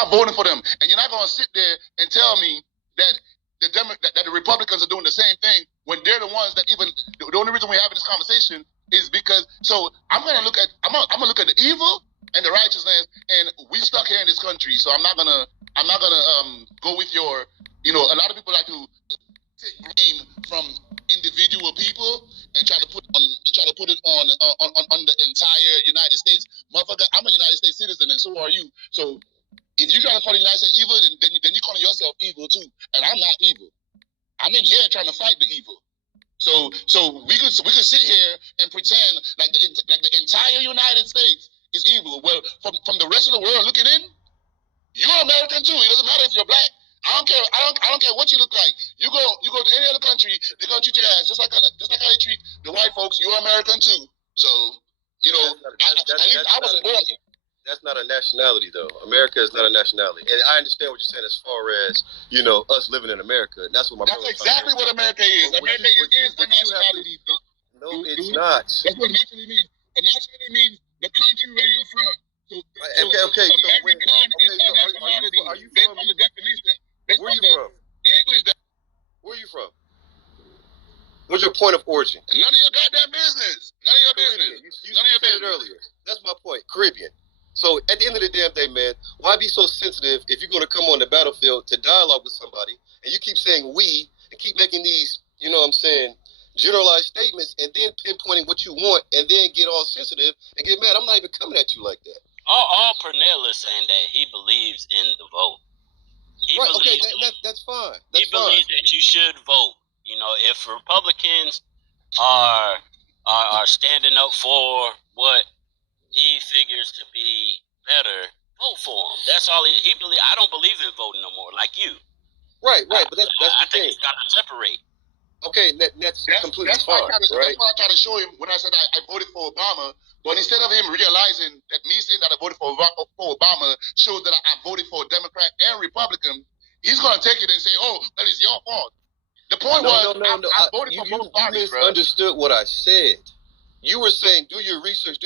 not voting for them. And you're not going to sit there and tell me that that the Republicans are doing the same thing when they're the ones that even the only reason we're having this conversation is because. So I'm gonna look at look at the evil and the righteousness, and we stuck here in this country. So I'm not gonna go with your, a lot of people like to take blame from individual people and try to put it on the entire United States. Motherfucker, I'm a United States citizen and so are you. So if you try to call the United States evil, then you're calling yourself evil too. And I'm not evil. I'm in here trying to fight the evil. So we could sit here and pretend like the entire United States is evil. Well, from the rest of the world looking in, you're American too. It doesn't matter if you're black. I don't care. I don't care what you look like. You go to any other country, they're gonna treat your ass just like how they treat the white folks. You're American too. So at least I wasn't born here. That's not a nationality, though. America is not a nationality, and I understand what you're saying as far as us living in America. That's what That's exactly what America is. America is the nationality. No, it's not. That's what nationality means. A nationality means the country where you're from. Okay. So American is a nationality. Are you based from? on the definition. Where are you from? English. Where are you from? What's your point of origin? None of your goddamn business. None of your business. You said it earlier. That's my point. Caribbean. So at the end of the damn day, man, why be so sensitive if you're going to come on the battlefield to dialogue with somebody and you keep saying we and keep making these, generalized statements and then pinpointing what you want and then get all sensitive and get mad? I'm not even coming at you like that. All Pernell is saying that he believes in the vote. That's fine. He believes that you should vote. If Republicans are standing up for what he figures to be better, vote for him. That's all he believes. I don't believe in voting no more, like you. Right. But that's the I thing. think it's got to separate. Okay, that's completely fine, right? That's why I tried to show him when I said I voted for Obama. But instead of him realizing that me saying that I voted for Obama shows that I voted for a Democrat and Republican, he's going to take it and say, "Oh, well, it's your fault." The point was, I voted for both parties, bro. You misunderstood what I said. You were saying, do your research.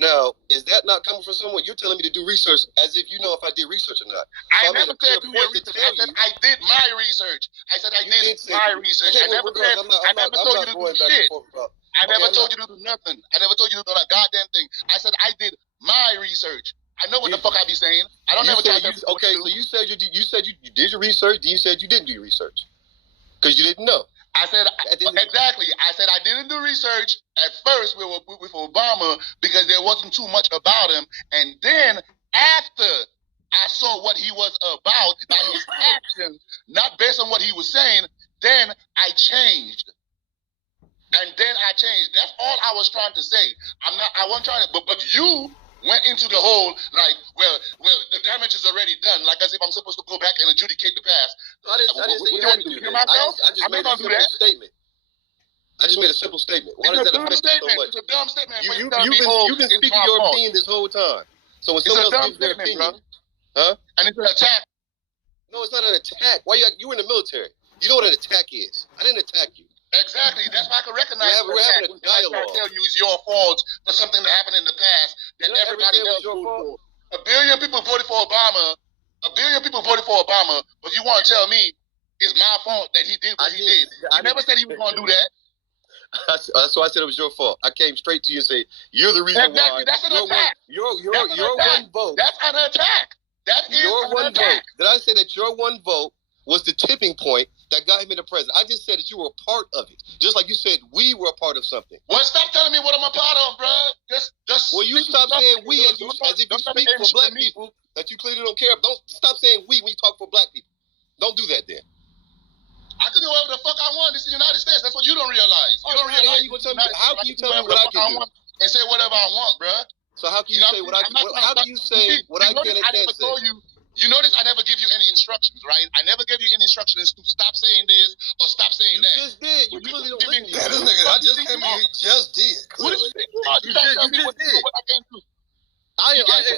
Now, is that not coming from someone? You're telling me to do research as if you know if I did research or not. I never said do your research. I said I did my research. I said I did my research. I never told you to do shit. I never told you to do nothing. I never told you to do a goddamn thing. I said I did my research. I know what the fuck I be saying. I don't never tell you. Okay, so you said you did your research. Then you said you didn't do your research because you didn't know. I said exactly. I said I didn't do research at first with Obama because there wasn't too much about him, and then after I saw what he was about by his actions, not based on what he was saying, then I changed. That's all I was trying to say. I wasn't trying to. But you went into the whole well, the damage is already done. Like as if I'm supposed to go back and adjudicate the past. I didn't say you had to do that. I'm not gonna do that. Statement. I just made a simple statement. Why does that affect you so much? It's a dumb statement. You've been speaking your opinion this whole time. So when someone else gives their opinion, and it's an attack. No, it's not an attack. Why you in the military? You know what an attack is. I didn't attack you. Exactly. That's why I can recognize we're having a dialogue. I tell you it's your fault for something that happened in the past that everybody else voted for. A billion people voted for Obama, but you want to tell me it's my fault that he did what he did. I never said he was going to do that. That's why I said it was your fault. I came straight to you and said, you're the reason why. That's an attack. Your one vote. That's an attack. That is your one attack. vote. Did I say that your one vote was the tipping point that got him in the president? I just said that you were a part of it. Just like you said we were a part of something. Well, stop telling me what I'm a part of, bro. Just well, you stop saying we as if you speak for black people that you clearly don't care. Don't stop saying we when you talk for black people. Don't do that then. I can do whatever the fuck I want. This is the United States. That's what you don't realize. You don't realize. How can you tell me what I can do? And say whatever I want, bro. So how can you say what I can? How can you say what I can and can't say? You notice I never give you any instructions, right? I never give you any instructions to stop saying this or stop saying that. You just did. You clearly don't listen. Yeah, this nigga, I just came here. He just did. What did you think? You just did. What I can do.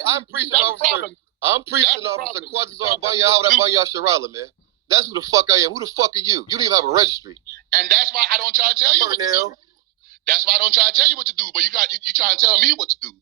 I'm preaching officer. I'm preaching officer Quatazar Banya Sharala, man. That's who the fuck I am. Who the fuck are you? You don't even have a registry. And that's why I don't try to tell you what to do. That's why I don't try to tell you what to do. But you try to tell me what to do.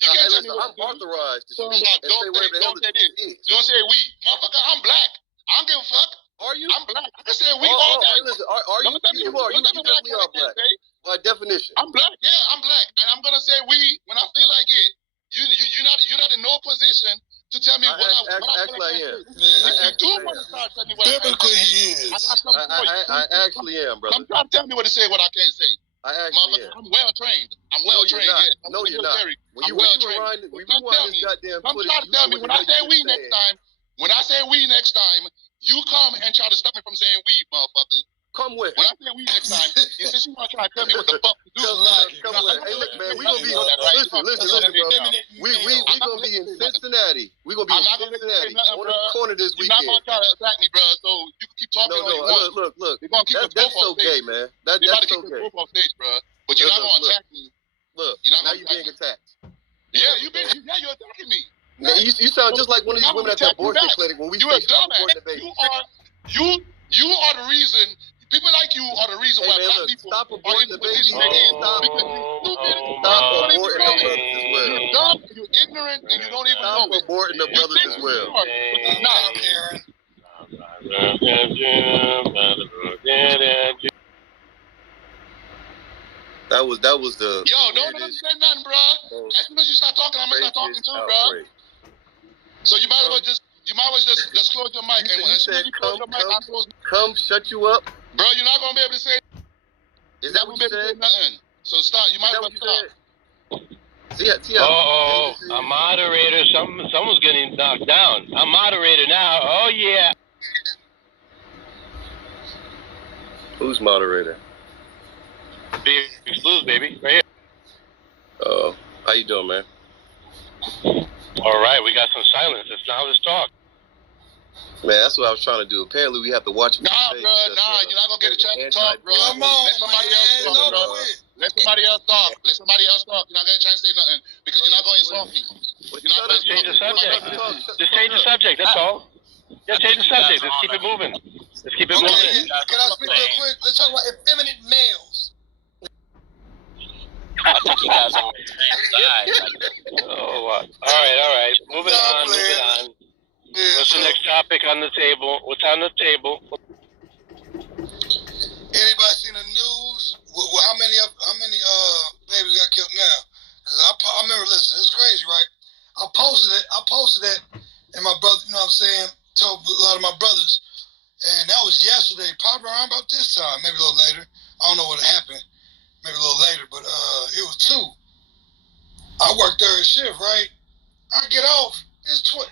You can't tell me Listen, what I'm to do. authorized to So, speak and say whatever the hell don't say this. it is. Don't say we. Motherfucker, I'm black. I don't give a fuck. Are you? I'm black. I can say we all day. Listen, are you? Don't tell me You are. You don't tell me what I definitely are can't black. say. By definition. I'm black. Yeah, I'm black. And I'm going to say we when I feel like it. You're not in no position to tell me what I Actually, I am. If you do want to start telling me what Biblically, I he can't say, I is. got something for you. I actually am, brother. Come try to tell me what to say, what I can't say. I actually am. I'm well trained. I'm well trained. Yeah. I'm No, you're not. I'm well trained. When you rewind this goddamn Come footage, try to tell me when I say we next time. When I say we next time, you come and try to stop me from saying we, motherfucker. Come with. When I say we next time, and since you want to try to tell me what the fuck to do, come with. Hey, look, man, we gonna be listen, bro. We gonna be in Cincinnati. We gonna be in Cincinnati on the corner this weekend. You're not gonna try to attack me, bro. So you can keep talking all you want. Look. They're gonna keep us That's both on okay, stage. man. They're about to That's keep us okay. both on stage, bro. But you're not gonna attack me. Look, you're not now gonna you're being attacked. Yeah, you're attacking me. Now, you sound just like one of these women at the abortion clinic when we You're a say stop aborting the dumbass. baby. You are the reason. People like you are the reason why black people stop are aborting in the the baby. position they're in. Stop Because you're stupid. aborting the brothers as well. You're dumb. You're ignorant, and you don't even Stop know it. aborting the brothers think as you're well. smart, but you're not, Karen. That was the. Yo, don't say nothing, bro. As soon as you start talking, I'm gonna start talking too, bro. So you might as well just close your mic. And as soon as you close your mic, I close. Come shut you up, bro. You're not gonna be able to say. Is that what you said? Nothing. So stop. You might as well stop. See, a moderator. Someone's getting knocked down. A moderator now. Oh yeah. Who's moderator? Big Blues, baby, right here. Oh, how you doing, man? All right, we got some silence. Let's talk. Man, that's what I was trying to do. Apparently, we have to watch. Nah, bro. You're not gonna get a chance to talk, bro. Come on, let somebody else talk, bro. Let somebody else talk. Let somebody else talk. You're not gonna get a chance to say nothing because you're not going to insult me. You're not Just change the subject. Just change the subject. That's all. Just change the subject. Let's keep it moving. Let's keep it moving. Can I speak real quick? Let's talk about effeminate males. I think you guys are on the same side. All right. Moving on. Yeah, What's the next topic on the table? What's on the table? Anybody seen the news? How many babies got killed now? Because I remember listening. It's crazy, right? I posted it, and my brother, you know what I'm saying, told a lot of my brothers, and that was yesterday, probably around about this time, maybe a little later. I don't know what happened. Maybe a little later, but it was 2. I worked third shift, right? I get off. It's 19.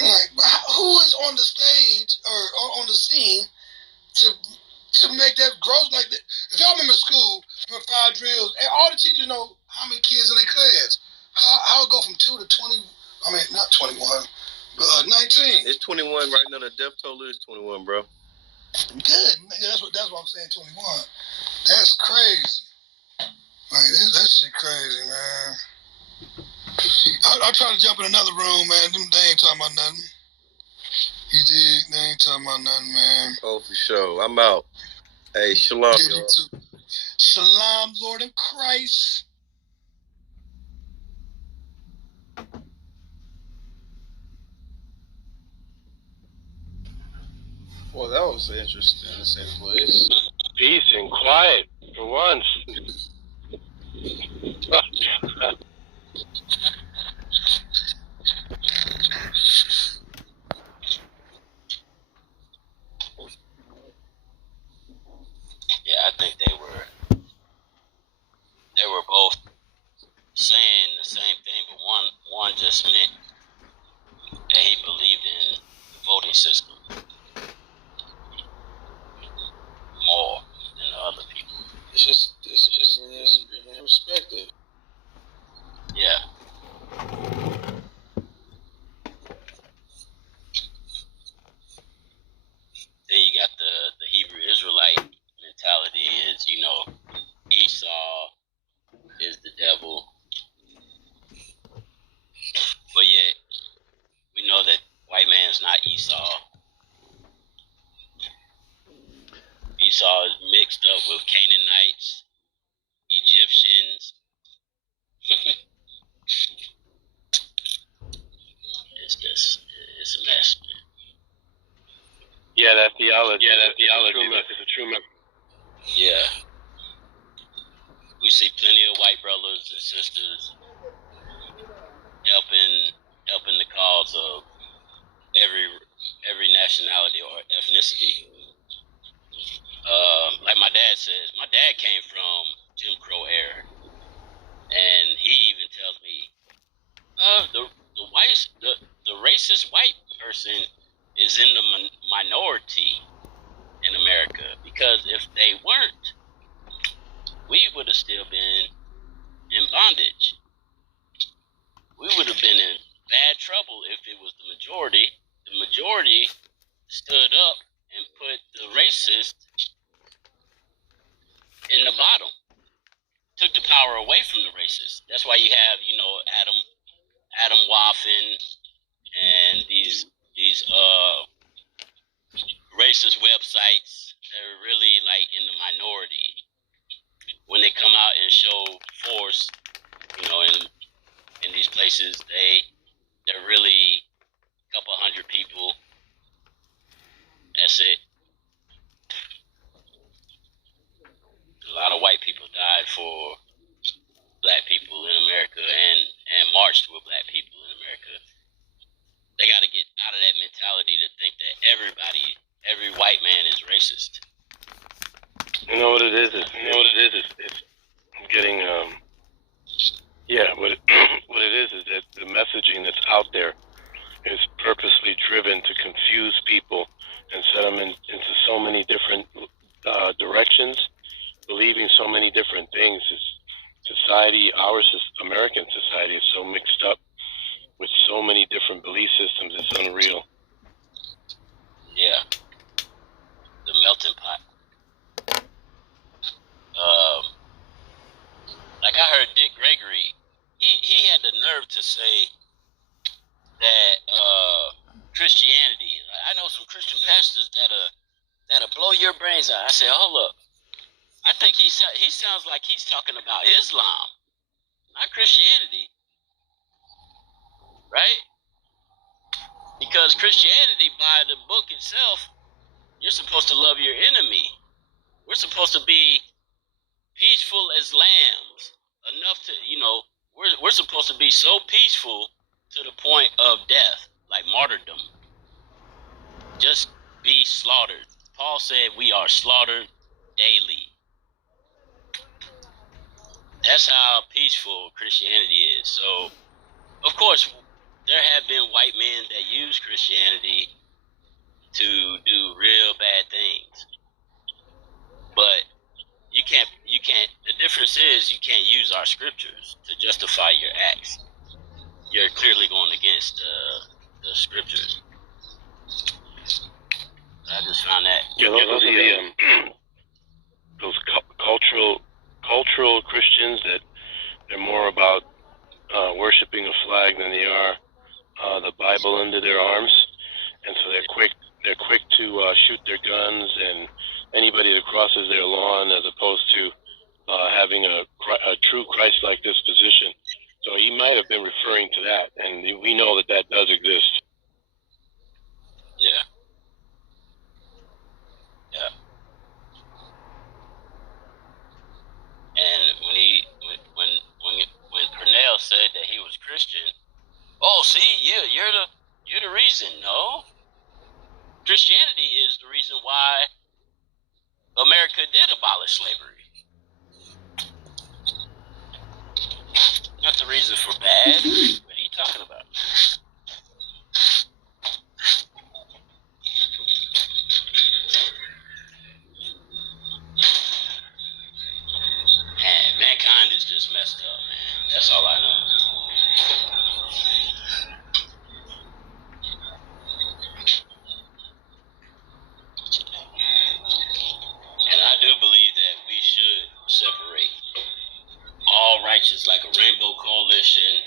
I'm like, who is on the stage or on the scene to make that gross like that? If y'all remember school, for 5 drills, and all the teachers know how many kids in their class. How it go from 2 to 20? I mean, not 21, but 19. It's 21 right now. The death toll is 21, bro. Good. That's what I'm saying. 21. That's crazy. Like that shit crazy, man. I try to jump in another room, man. They ain't talking about nothing. You dig? They ain't talking about nothing, man. Oh, for sure. I'm out. Hey, shalom, Yeah, y'all. Shalom, Lord in Christ. Well, that was interesting to say the least. Peace and quiet for once. Yeah, I think they were both saying the same thing, but one just meant that he believed in the voting system more than the other people. It's just perspective. Yeah. Then you got the Hebrew Israelite mentality is, Esau is the devil. But Yeah, that theology. Is a true Yeah, we see plenty of white brothers and sisters helping the cause of every nationality or ethnicity. Like my dad says, my dad came from Jim Crow era, and he even tells me, the racist white person is in the minority in America, because if they weren't, we would have still been in bondage. We would have been in bad trouble if it was the majority. The majority stood up and put the racist in the bottom, took the power away from the racist. That's why you have, Adam Waffen and these racist websites that are really like in the minority. When they come out and show force, in these places, they're really a couple hundred people. That's it. A lot of white people died for black people in America and marched with black people in America. They got to get out of that mentality to think that every white man is racist. You know what it is? It's getting what it is that the messaging that's out there is purposely driven to confuse people and set them into so many different directions, believing so many different things. Society, American society, is so mixed up with so many different belief systems. It's unreal. Yeah, the melting pot. Like I heard Dick Gregory, he had the nerve to say that Christianity. I know some Christian pastors that'll blow your brains out. I said, hold up. I think he sounds like he's talking about Islam, not Christianity, right? Because Christianity, by the book itself, you're supposed to love your enemy. We're supposed to be peaceful as lambs, enough to, we're supposed to be so peaceful to the point of death, like martyrdom. Just be slaughtered. Paul said we are slaughtered daily. That's how peaceful Christianity is. So, of course, there have been white men that use Christianity to do real bad things. But you can't, the difference is you can't use our scriptures to justify your acts. You're clearly going against the scriptures. I just found that. Yeah, those cultural Christians that they're more about worshiping a flag than they are the Bible under their arms, and so they're quick to shoot their guns and anybody that crosses their lawn, as opposed to having a true Christ-like disposition. So he might have been referring to that, and we know that does exist. Yeah. Yeah. And when Purnell said that he was Christian, oh, see, you're the reason. No, Christianity is the reason why America did abolish slavery. Not the reason for bad. What are you talking about? Man, mankind is just messed up, man. That's all I know. And I do believe that we should separate all righteous, like a rainbow coalition,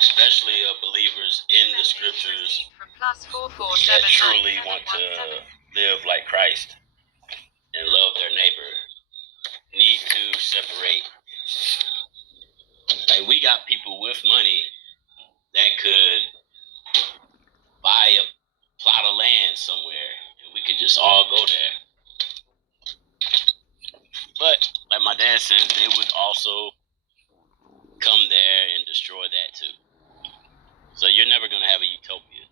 especially of believers in the scriptures that truly want to live like Christ and love their neighbor, need to separate. Like, we got people with money that could buy a plot of land somewhere, and sense, they would also come there and destroy that too. So you're never going to have a utopia.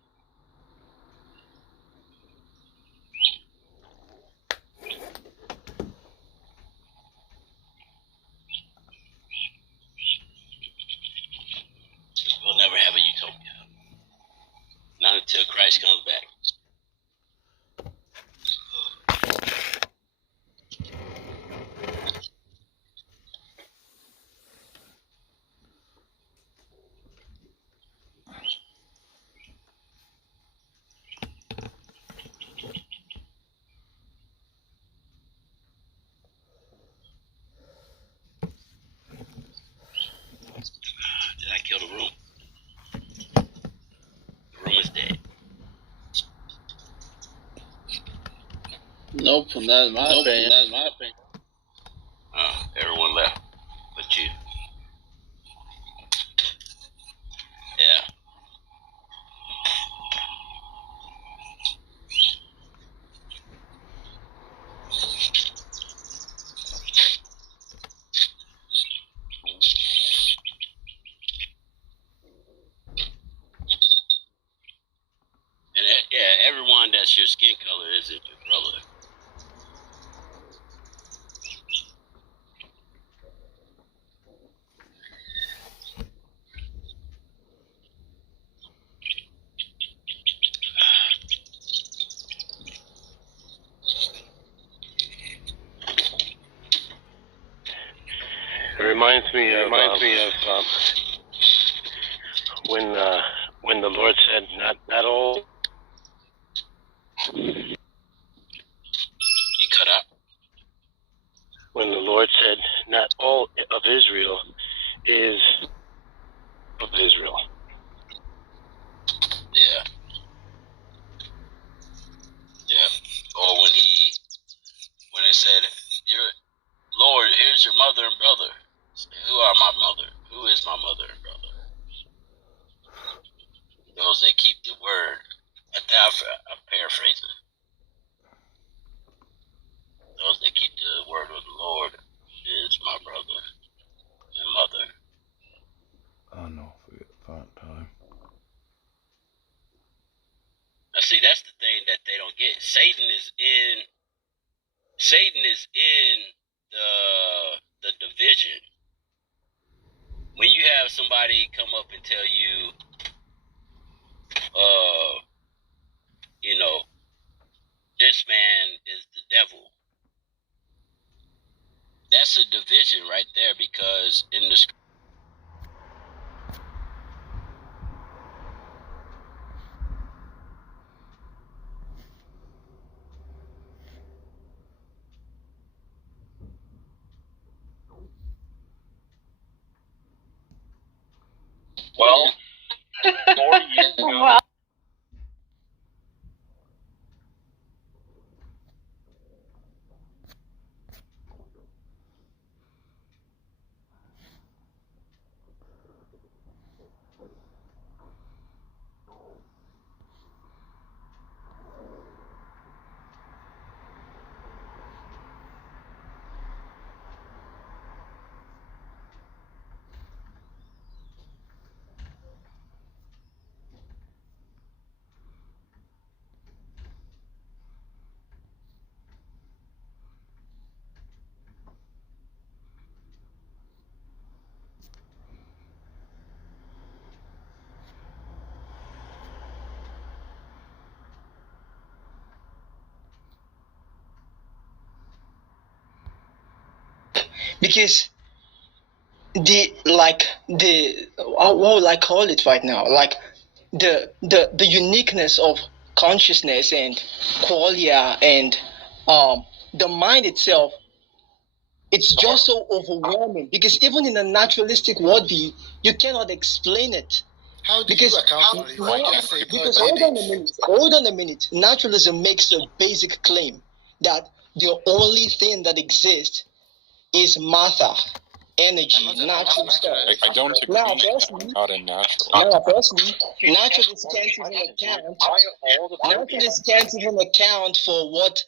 We'll never have a utopia. Not until Christ comes back. Did I kill the room? The room is dead. Nope, not in my opinion. Not in my opinion. Everyone left but you. Yeah. And everyone that's your skin color isn't your brother. It reminds me of when the Lord said, "Not all." You cut out. When the Lord said, "Not all of Israel is of Israel." Yeah. Yeah. Or when it said, Lord, here's your mother and brother. Who are my mother? Who is my mother and brother? Those that keep the word. I'm paraphrasing. Those that keep the word of the Lord is my brother and mother. Oh no, forget font time. Now see, that's the thing that they don't get. Satan is in the division. When you have somebody come up and tell you, this man is the devil, that's a division right there, because in the Well, 40 years ago. Because what would I call it right now? Like the uniqueness of consciousness and qualia and the mind itself, it's just so overwhelming, because even in a naturalistic worldview, you cannot explain it. How do you account for it? Like I say, Because hold on a minute. Naturalism makes a basic claim that the only thing that exists is matter, energy, natural stuff. I don't agree. Now, firstly, Not a natural. naturalists can't even account for what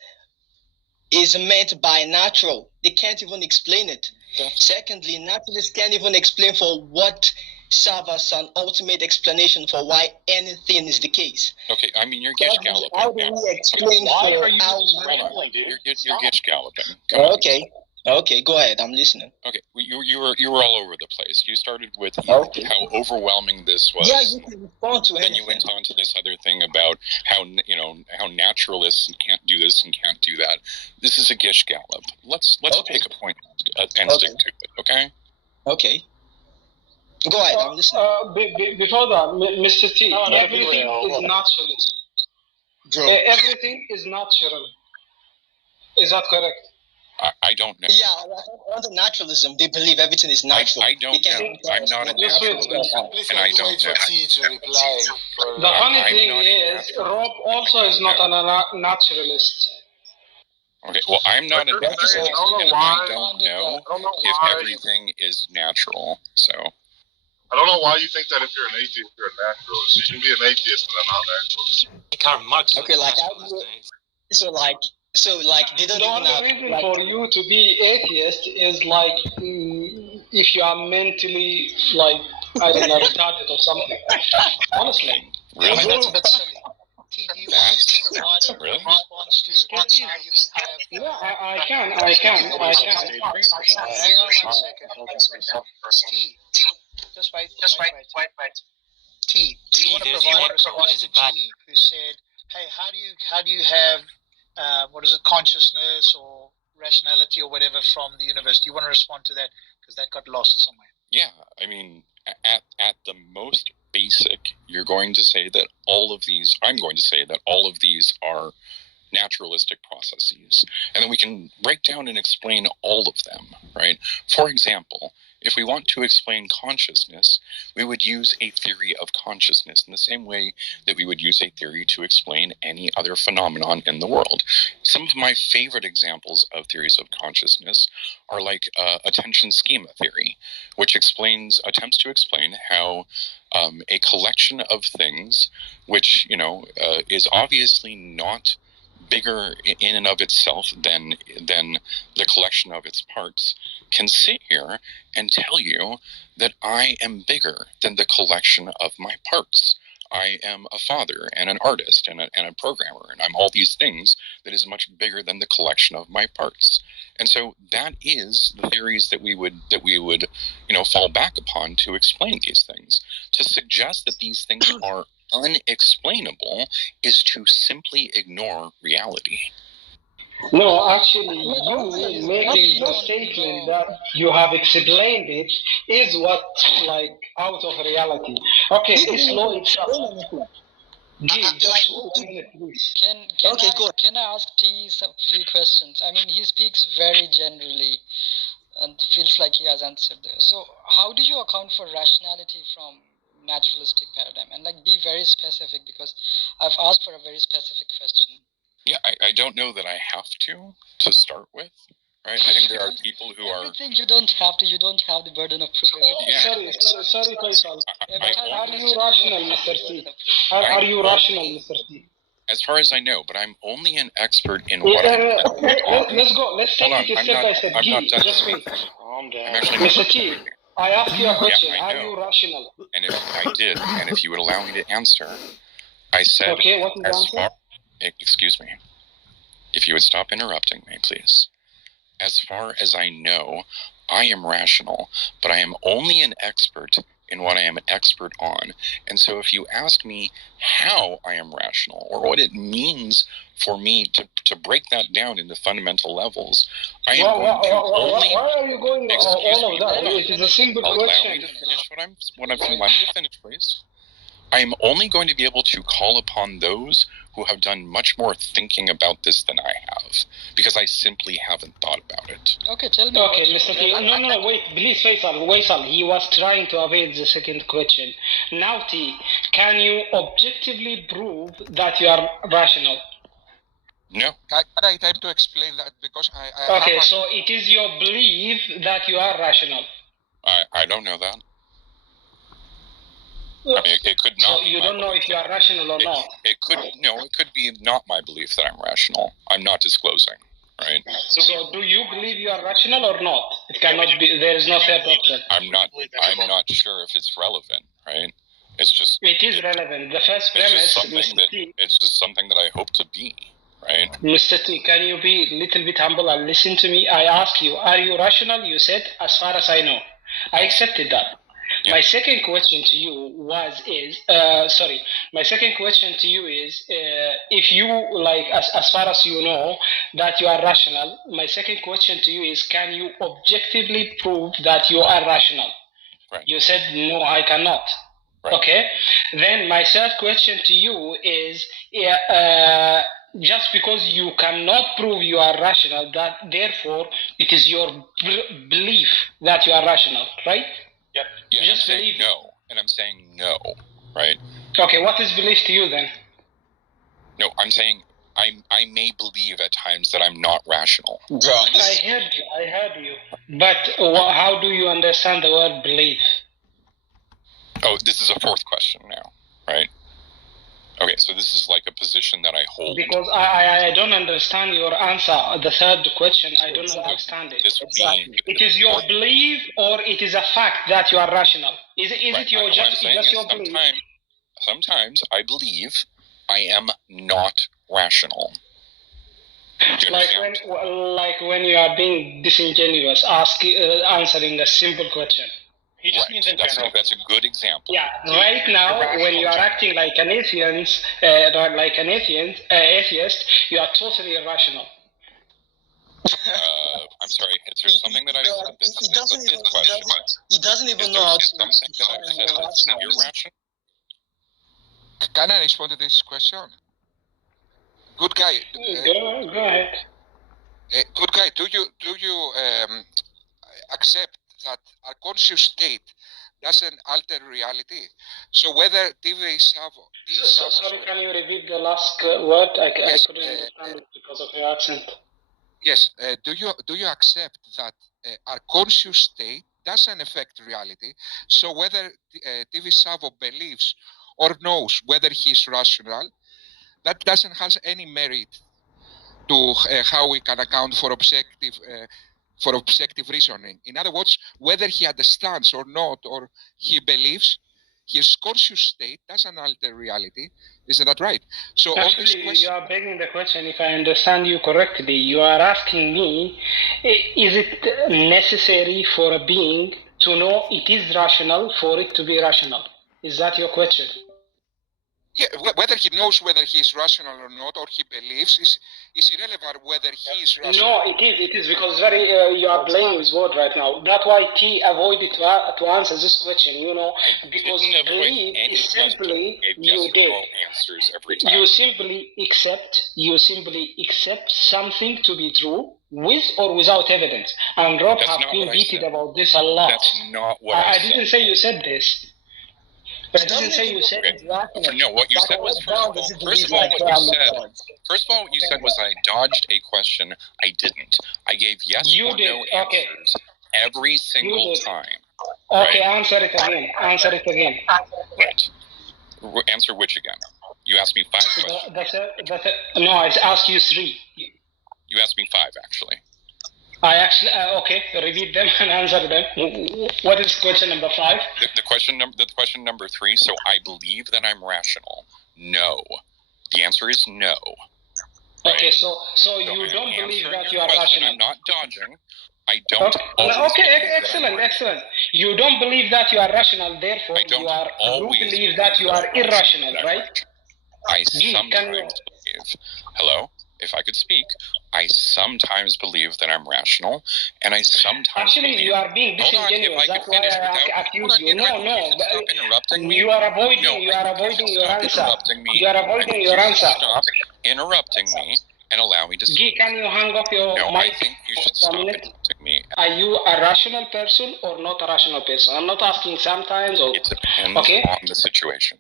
is meant by natural. They can't even explain it. Secondly, naturalists can't even explain for what serve as an ultimate explanation for why anything is the case. Okay, I mean, you're Gish Thirdly, galloping how do now. we explain Why for are you how rambling, dude? You're Gish galloping. Come on. Okay, go ahead. I'm listening. Okay, you were all over the place. You started with Okay. how overwhelming this was. Yeah, you can respond to Then anything. you went on to this other thing about how how naturalists can't do this and can't do that. This is a Gish gallop. Let's Okay. pick a point and Okay. stick to it. Okay. Okay. Go ahead. I'm listening. Before that, Mr. T, everything is natural. Everything is natural. Is that correct? I don't know. Yeah, under naturalism, they believe everything is natural. I don't know. I'm not a naturalist, and I don't know. The funny I'm thing not a is, Rob also is not a naturalist. Okay, well, I'm not a naturalist, and I don't know if why. everything is natural. So, I don't know why you think that if you're an atheist, you're a naturalist. You can be an atheist and a non-naturalist. Karl Marx. Okay, like they don't The even only have. reason Like, for you to be atheist is like if you are mentally like I don't know retarded or something. Honestly, really? That's a bit silly. T, do you want us to provide a Really? response to how you can have... yeah, I can. Hang on 1 second. T, just wait. T, do you want to provide a response to G, who said, hey, how do you have consciousness or rationality or whatever from the universe? Do you want to respond to that? Because that got lost somewhere. Yeah, I mean, at the most basic, you're going to say that all of these. I'm going to say that all of these are naturalistic processes, and then we can break down and explain all of them, right? For example, if we want to explain consciousness, we would use a theory of consciousness in the same way that we would use a theory to explain any other phenomenon in the world. Some of my favorite examples of theories of consciousness are like attention schema theory, which attempts to explain how a collection of things, which is obviously not bigger in and of itself than the collection of its parts, can sit here and tell you that I am bigger than the collection of my parts. I am a father and an artist and a programmer, and I'm all these things that is much bigger than the collection of my parts. And so that is the theories that we would fall back upon to explain these things. To suggest that these things are unexplainable is to simply ignore reality. No, actually, you making the statement that you have explained it is what like out of reality. Okay, this law itself. G, just 1 minute, please. Can I ask T some few questions? I mean, he speaks very generally and feels like he has answered there. So how do you account for rationality from naturalistic paradigm? And like be very specific, because I've asked for a very specific question. Yeah, I don't know that I have to start with, right? I think there are people who are... Everything you don't have the burden of proof. Yeah. Sorry, Faisal. Are you rational, Mr. T? Are you rational, Mr. T? As far as I know, but I'm only an expert in what I'm... Let's go. Let's take it step by step. G, just wait. Calm down. Mr. T, I asked you a question. Are you rational? And if I did, and if you would allow me to answer, I said... Okay, what is the answer? Excuse me. If you would stop interrupting me, please. As far as I know, I am rational, but I am only an expert in what I am expert on. And so if you ask me how I am rational, or what it means for me to break that down into fundamental levels, I am going to only... Why are you going all of that? It is a simple question. Allow me to finish what I'm allow me to finish, please. I am only going to be able to call upon those who have done much more thinking about this than I have, because I simply haven't thought about it. Okay, tell me. Okay, Mr. T. No, wait, please, Faisal. He was trying to evade the second question. Now, T, can you objectively prove that you are rational? No. Can I time to explain that? Because Okay, so it is your belief that you are rational. I don't know that. I mean, it could not. So you don't know if you are rational or not. It could be not my belief that I'm rational. I'm not disclosing. right? So do you believe you are rational or not? It cannot be. There is no third option. I'm not sure if it's relevant, right? It's just. It is relevant. The first premise, Mr. T. It's just something that I hope to be, right? Mr. T, can you be a little bit humble and listen to me? I asked you, are you rational? You said, as far as I know. I accepted that. Yeah. My second question to you my second question to you is, if you, like, as far as you know, that you are rational, my second question to you is, can you objectively prove that you are rational? Right. You said, no, I cannot. Right. Okay. Then my third question to you is, just because you cannot prove you are rational, that therefore it is your belief that you are rational, right? Yep. Yeah, Just believe it. no, and I'm saying no, right? Okay, what is belief to you then? No, I'm saying I may believe at times that I'm not rational. I heard you. But how do you understand the word belief? Oh, this is a fourth question now, right? Okay, so this is like a position that I hold. Because I don't understand your answer. The third question, I don't understand it. This would be, it is your belief, or it is a fact that you are rational? Is right. it your just your belief? Sometimes I believe I am not rational. Like when you are being disingenuous, answering a simple question. He just means in general. That's a good example. Yeah, right now, when you are acting like an atheist, you are totally irrational. I'm sorry. Is there something that I said? He doesn't even know how to. Something that I said that's irrational. Can I respond to this question? Good guy. Go ahead. Good guy. Do you accept that our conscious state doesn't alter reality? So whether TV Savo... Sorry, can you repeat the last word? I couldn't understand it because of your accent. Yes. Do you accept that our conscious state doesn't affect reality? So whether TV Savo believes or knows whether he is rational, that doesn't have any merit to how we can account for objective reasoning. In other words, whether he understands or not, or he believes, his conscious state doesn't alter reality. Isn't that right? So actually, you are begging the question, if I understand you correctly, you are asking me, is it necessary for a being to know it is rational for it to be rational? Is that your question? Yeah, whether he knows whether he is rational or not, or he believes, is irrelevant whether he is rational. No, it is because you are playing with word right now. That's why T avoided to answer this question, because believe is simply you did. Answers every time. You simply accept something to be true with or without evidence. And Rob has been beaten about this a lot. That's not what I said. I didn't say you said this. But I didn't say you said it. No, what you said was, first of all, what you said was I dodged a question. I didn't. I gave yes or no answers every single time. Okay, answer it again. Right. Answer which again? You asked me 5 questions. No, I asked you 3. You asked me 5, actually. I actually okay. Repeat them and answer them. What is question number 5? The question number 3. So I believe that I'm rational. No. The answer is no. Right? Okay. So you don't believe that you are rational. I'm not dodging. I don't. Okay. Excellent. You don't believe that you are rational. Therefore, you believe that you are irrational, right? I sometimes believe. Hello. If I could speak, I sometimes believe that I'm rational, and I sometimes actually you are being disingenuous. That's why I accuse you. No. Stop interrupting me. You are avoiding your answer. You are avoiding your answer. Stop interrupting me and allow me to speak. Can you hang up your mic? I think you should stop interrupting me. Are you a rational person or not a rational person? I'm not asking sometimes or. It depends on the situation.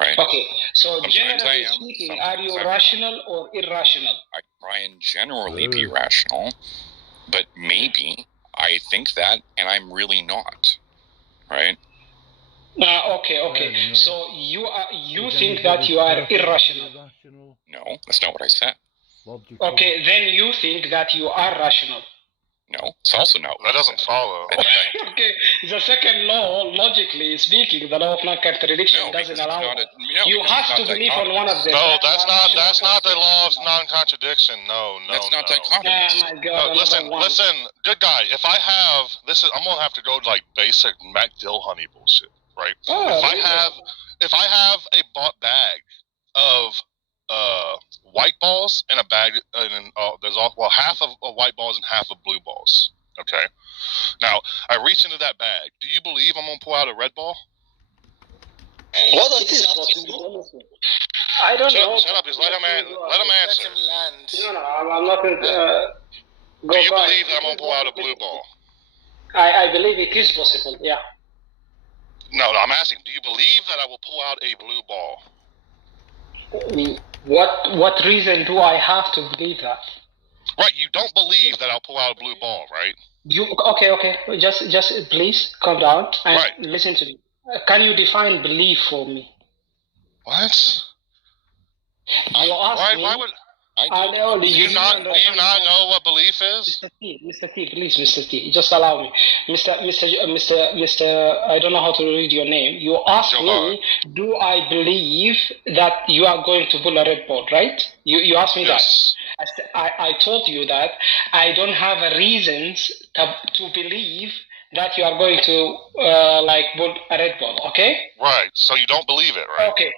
Right. Okay, so generally speaking, are you rational or irrational? I try and generally be rational, but maybe I think that, and I'm really not. Right? Okay. So you think that you are irrational? No, that's not what I said. logical. Okay, then you think that you are rational. No, it's also not. That doesn't follow. Okay, the second law, logically speaking, the law of non-contradiction doesn't allow that. You have to believe on one of them. No, that's not the law of non-contradiction. No. That's not dichotomy. Oh my God! Listen, good guy. If I have I'm gonna have to go to like basic Mac Honey bullshit, right? Oh, If I have a bag of white balls and a bag, and there's half of white balls and half of blue balls. Okay. Now I reach into that bag. Do you believe I'm gonna pull out a red ball? What does this have to do? I don't know. Shut up! Just let him answer. No, I'm not. Do you believe that I'm gonna pull out a blue ball? I believe it is possible. Yeah. No, I'm asking. Do you believe that I will pull out a blue ball? What reason do I have to believe that? Right, you don't believe that I'll pull out a blue ball, right? Okay. Just please calm down and listen to me. Can you define belief for me? What? You asked me. Why would? Do you not know what belief is? Mr. T, please, Mr. T, just allow me. Mr. I don't know how to read your name. You asked me, do I believe that you are going to pull a red ball, right? You asked me that. I told you that I don't have reasons to believe that you are going to pull a red ball, okay? Right, so you don't believe it, right? Okay.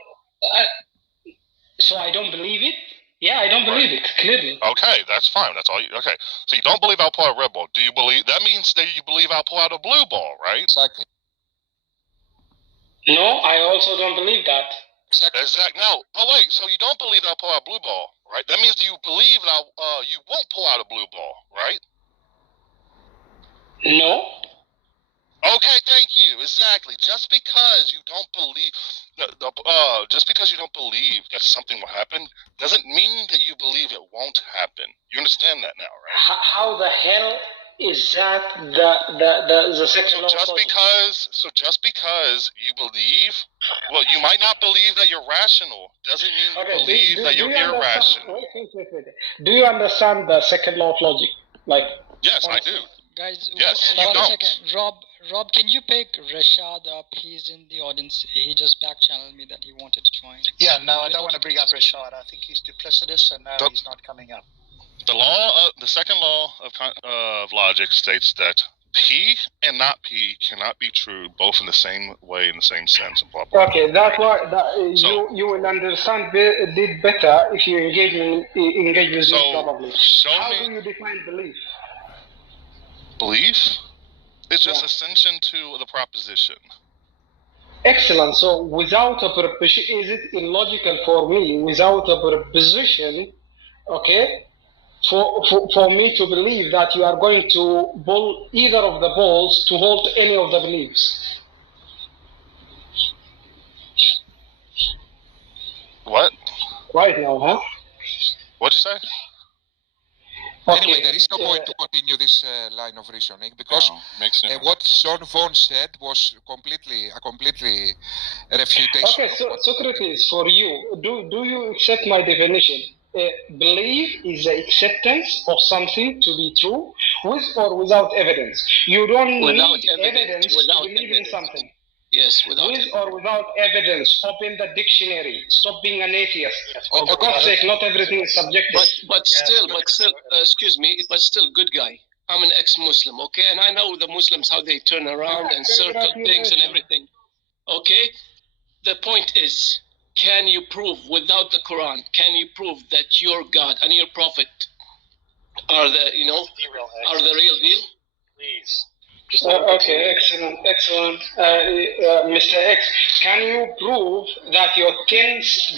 So I don't believe it? Yeah, I don't believe it, clearly. Okay, that's fine. That's all you... Okay, so you don't believe I'll pull out a red ball. Do you believe... That means that you believe I'll pull out a blue ball, right? Exactly. No, I also don't believe that. Exactly. No. Oh, wait, so you don't believe I'll pull out a blue ball, right? That means you believe that you won't pull out a blue ball, right? No. Okay, thank you. Exactly. Just because you don't believe that something will happen doesn't mean that you believe it won't happen. You understand that now, right? How the hell is that the second law? Just because you believe, well, you might not believe that you're rational doesn't mean you believe that you're irrational. Wait. Do you understand the second law of logic? Yes, I do. Guys, yes, one second. Rob, can you pick Rashad up? He's in the audience. He just back-channeled me that he wanted to join. Yeah, no, I don't want to bring up Rashad. I think he's duplicitous, and now he's not coming up. The second law of logic states that P and not P cannot be true both in the same way, in the same sense, and blah, blah, blah. Okay, that's why you will understand it better if you engage with me, probably. How do you define belief? Belief? It's just ascension to the proposition. Excellent. So without a proposition, is it illogical for me, without a proposition, okay, for me to believe that you are going to pull either of the balls to hold any of the beliefs? What? Right now, huh? What'd you say? Anyway, there is no point to continue this line of reasoning because what John Vaughan said was a completely refutation. Okay, so Socrates, for you, do you accept my definition? Belief is the acceptance of something to be true, with or without evidence. You don't need evidence to believe in something. Yes, with or without evidence. Open the dictionary. Stop being an atheist. For God's sake, not everything is subjective. But still, excuse me, but still, good guy. I'm an ex-Muslim, okay, and I know the Muslims how they turn around and circle things and everything. Okay, the point is, can you prove without the Quran? Can you prove that your God and your Prophet are the real deal? Please. Okay, excellent. Mr. X, can you prove that your king's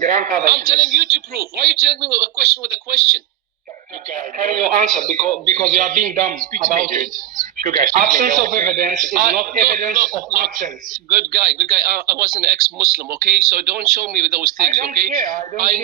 grandfather... I'm telling you to prove. Why are you telling me a question with a question? Can you answer? Because you are being dumb about it. Absence of evidence is not evidence of absence. Good guy. I was an ex-Muslim, okay? So don't show me those things, okay? I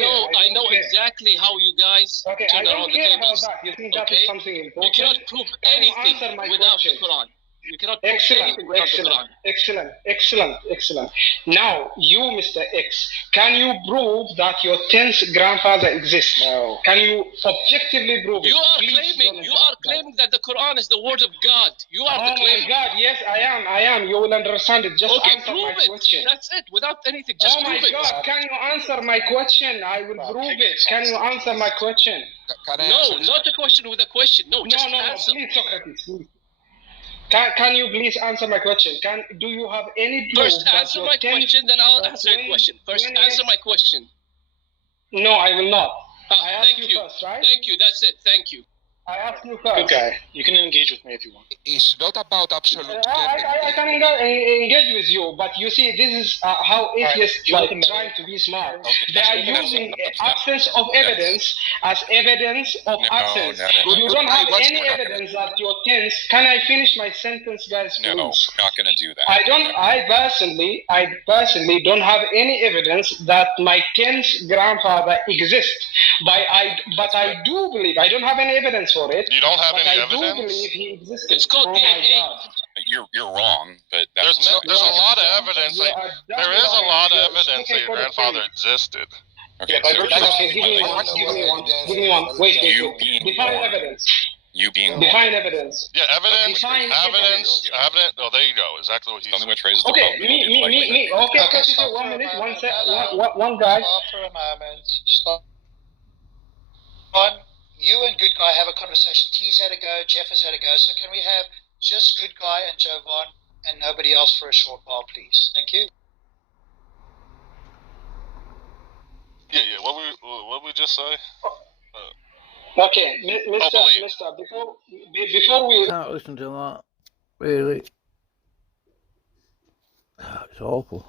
know exactly how you guys turn around the tables. You think that is something important? You cannot prove anything without the Quran. You cannot prove Excellent, anything without the excellent, Quran. excellent, excellent, excellent. Now, you, Mr. X, can you prove that your 10th grandfather exists? No. Can you objectively prove it? You are Please claiming don't you are claiming that the Quran is the word of God. You are the Oh claimant. my God, yes, I am. You will understand it. Just Okay, answer prove my it. question. That's it. Without anything, just Oh my prove it. God, can you answer my question? I will prove it. Can you answer my question? No, not a question with a question. No, just No, answer. please, Socrates, please. Can you please answer my question? Do you have any proof First, that answer your my 10th, question, then I'll answer your question. First, answer my question. No, I will not. I asked Thank you you. first, right? Thank you. That's it. Thank you. I asked you first. Good guy. You can engage with me if you want. It's not about absolute I can engage with you, but you see, this is how atheists trying to be smart. They are using absence of evidence as evidence of absence. You don't have any evidence that your 10th. Can I finish my sentence, guys? No, please? we're not going to do that. I personally don't have any evidence that my 10th grandfather exists. But I do believe, I don't have any evidence for it. You don't have but any I evidence? do believe he existed. It's called oh DNA. My God. You're wrong, but There's a lot of evidence. There is a lot of evidence that your grandfather existed. Okay, Give me one. Wait. Define evidence. You being Define evidence. Yeah, evidence. Define Evidence. Oh, there you go. Exactly what he said. Which raises the Okay, problem. me. Okay, stop one for a minute, moment. one guy. Stop for a moment. Stop. One, you and Good Guy have a conversation. T's had a go, Jeff has had a go. So can we have just Good Guy and Jovan and nobody else for a short while, please? Thank you. Yeah. What we just say? Okay, Mr. Before we Can't listen to that. Really. It's awful.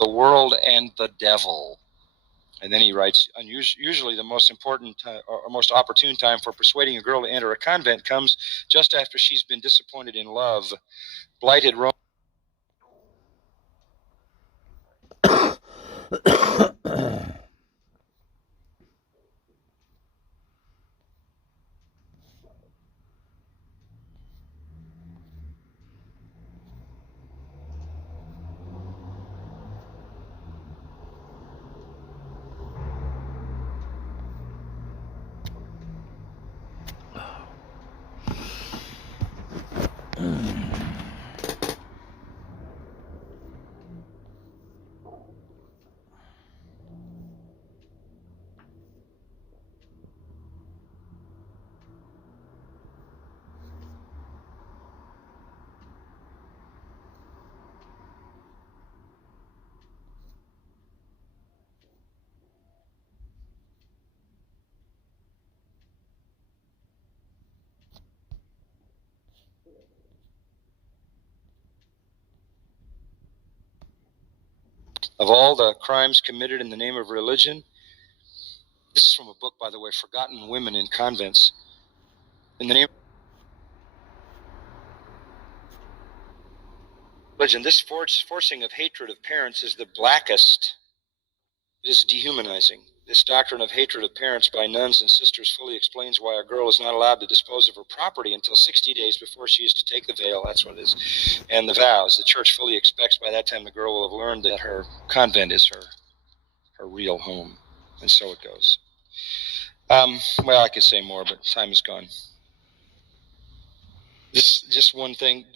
The world and the devil. And then he writes, usually the most important or most opportune time for persuading a girl to enter a convent comes just after she's been disappointed in love, blighted romance. Of all the crimes committed in the name of religion, this is from a book, by the way, Forgotten Women in Convents. In the name of religion, this forcing of hatred of parents is the blackest. It is dehumanizing. This doctrine of hatred of parents by nuns and sisters fully explains why a girl is not allowed to dispose of her property until 60 days before she is to take the veil. That's what it is. And the vows. The church fully expects by that time the girl will have learned that her convent is her real home. And so it goes. Well, I could say more, but time is gone. Just one thing.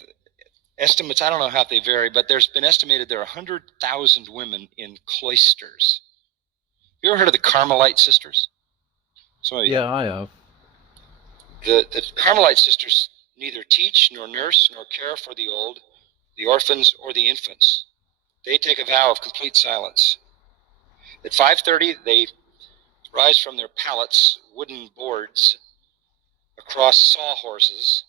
Estimates, I don't know how they vary, but there's been estimated there are 100,000 women in cloisters. You ever heard of the Carmelite sisters? Yeah, I have. The Carmelite sisters neither teach nor nurse nor care for the old, the orphans, or the infants. They take a vow of complete silence. At 5:30, they rise from their pallets, wooden boards, across sawhorses.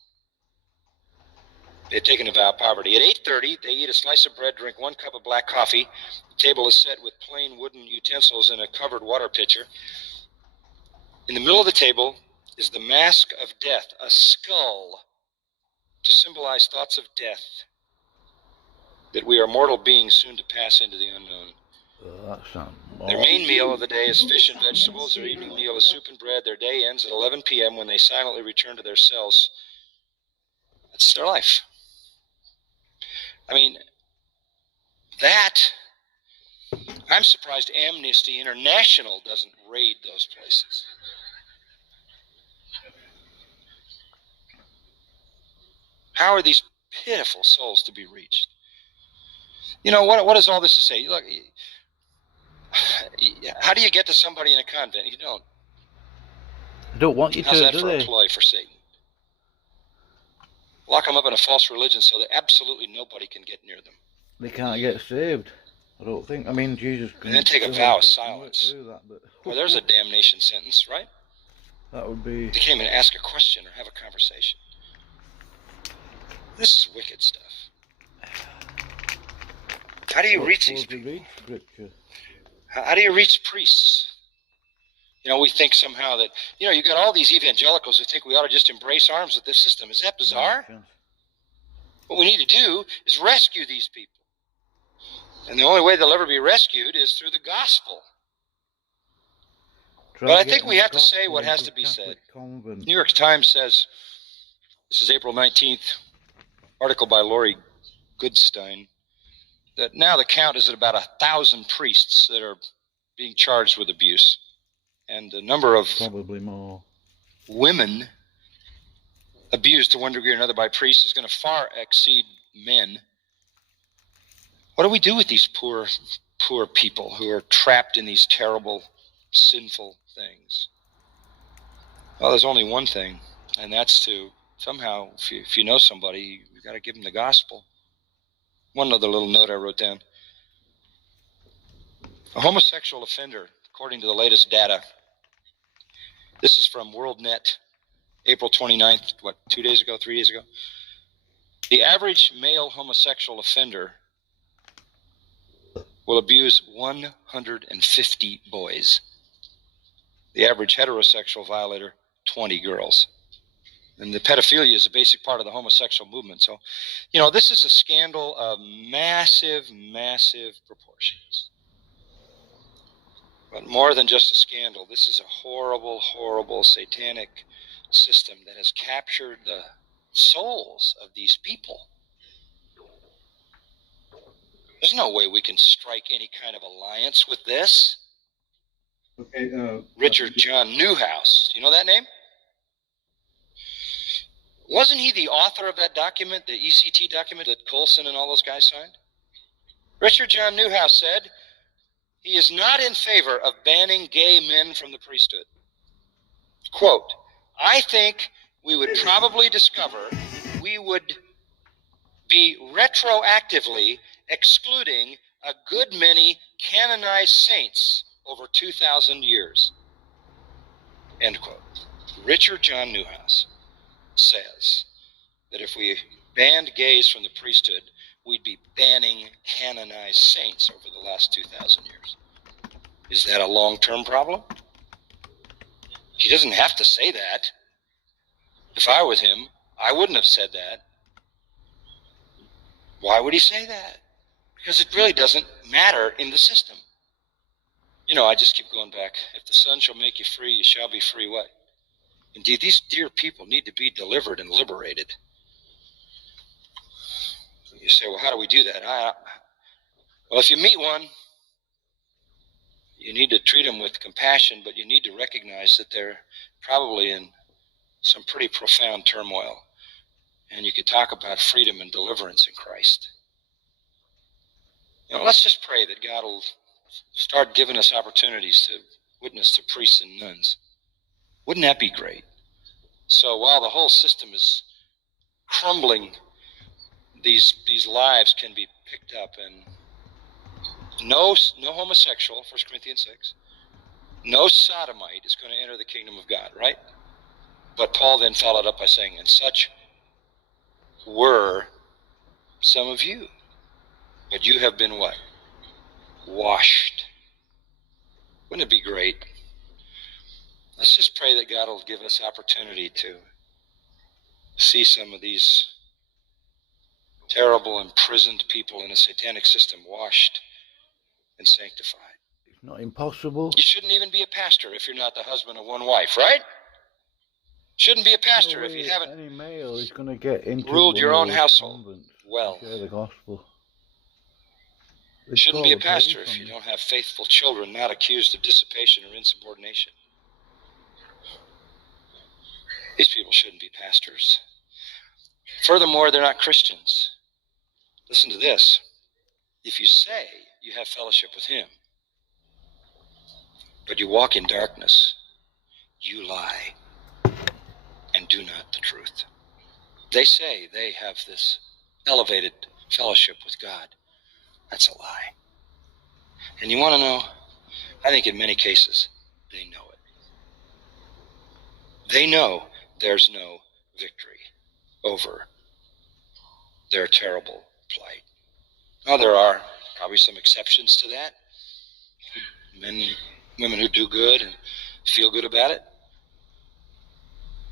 They've taken a vow of poverty. At 8:30, they eat a slice of bread, drink 1 cup of black coffee. The table is set with plain wooden utensils in a covered water pitcher. In the middle of the table is the mask of death, a skull to symbolize thoughts of death, that we are mortal beings soon to pass into the unknown. That sounds Their main meal of the day is fish and vegetables. Their evening meal is soup and bread. Their day ends at 11 p.m. when they silently return to their cells. That's their life. I mean, I'm surprised Amnesty International doesn't raid those places. How are these pitiful souls to be reached? You know, what is all this to say? Look, how do you get to somebody in a convent? You don't. They don't want you How's to, that do for a they? ploy for Satan? Lock them up in a false religion so that absolutely nobody can get near them. They can't get saved. I don't think. I mean, Jesus. And then take a vow of silence. Well, there's a damnation sentence, right? That would be. They can't even ask a question or have a conversation. This is wicked stuff. How do you reach these people? How do you reach priests? You know, we think somehow that, you know, you got all these evangelicals who think we ought to just embrace arms with this system. Is that bizarre? What we need to do is rescue these people. And the only way they'll ever be rescued is through the gospel. But I think we have to say what has to be said. New York Times says, this is April 19th, article by Lori Goodstein, that now the count is at about 1,000 priests that are being charged with abuse. And the number of probably more women abused to one degree or another by priests is going to far exceed men. What do we do with these poor people who are trapped in these terrible, sinful things? Well, there's only one thing, and that's to somehow, if you know somebody, you've got to give them the gospel. One other little note I wrote down. A homosexual offender, according to the latest data, this is from WorldNet, April 29th, 3 days ago? The average male homosexual offender will abuse 150 boys. The average heterosexual violator, 20 girls. And the pedophilia is a basic part of the homosexual movement. So, you know, this is a scandal of massive, massive proportions. But more than just a scandal, this is a horrible, horrible, satanic system that has captured the souls of these people. There's no way we can strike any kind of alliance with this. Okay. Richard John Newhouse. Do you know that name? Wasn't he the author of that document, the ECT document that Colson and all those guys signed? Richard John Newhouse said he is not in favor of banning gay men from the priesthood. Quote, I think we would probably discover we would be retroactively excluding a good many canonized saints over 2,000 years. End quote. Richard John Newhouse says that if we banned gays from the priesthood, we'd be banning canonized saints over the last 2,000 years. Is that a long-term problem? He doesn't have to say that. If I was him, I wouldn't have said that. Why would he say that? Because it really doesn't matter in the system. You know, I just keep going back. If the Son shall make you free, you shall be free what? Indeed, these dear people need to be delivered and liberated. You say, well, how do we do that? Well, if you meet one, you need to treat them with compassion, but you need to recognize that they're probably in some pretty profound turmoil. And you could talk about freedom and deliverance in Christ. You know, let's just pray that God will start giving us opportunities to witness to priests and nuns. Wouldn't that be great? So while the whole system is crumbling, these lives can be picked up, and no homosexual, 1 Corinthians 6, no sodomite is going to enter the kingdom of God, right? But Paul then followed up by saying, and such were some of you, but you have been what? Washed. Wouldn't it be great Let's just pray that God will give us opportunity to see some of these terrible imprisoned people in a satanic system washed and sanctified. It's not impossible. You shouldn't even be a pastor if you're not the husband of one wife, right? Shouldn't be a pastor No if you way haven't any male is going to get into ruled one your of own those household convents well. to share the gospel. They Shouldn't be a call the police pastor if on you you. don't have faithful children not accused of dissipation or insubordination. These people shouldn't be pastors. Furthermore, they're not Christians. Listen to this. If you say you have fellowship with him, but you walk in darkness, you lie and do not the truth. They say they have this elevated fellowship with God. That's a lie. And you want to know? I think in many cases, they know it. They know there's no victory over their terrible plight. Now, there are probably some exceptions to that. Men and women who do good and feel good about it.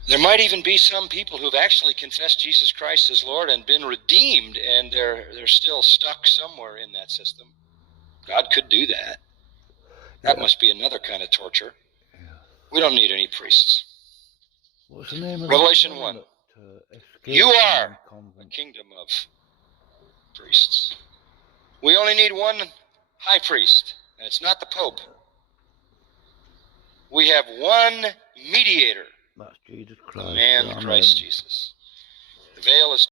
There might even be some people who've actually confessed Jesus Christ as Lord and been redeemed, and they're still stuck somewhere in that system. God could do that. That must be another kind of torture. We don't need any priests. What's the name of Revelation that 1. that, escaped You from are the a convent? kingdom of priests. We only need one high priest, and it's not the Pope. We have one mediator, That's Jesus the Christ. man Amen. Christ Jesus. The veil is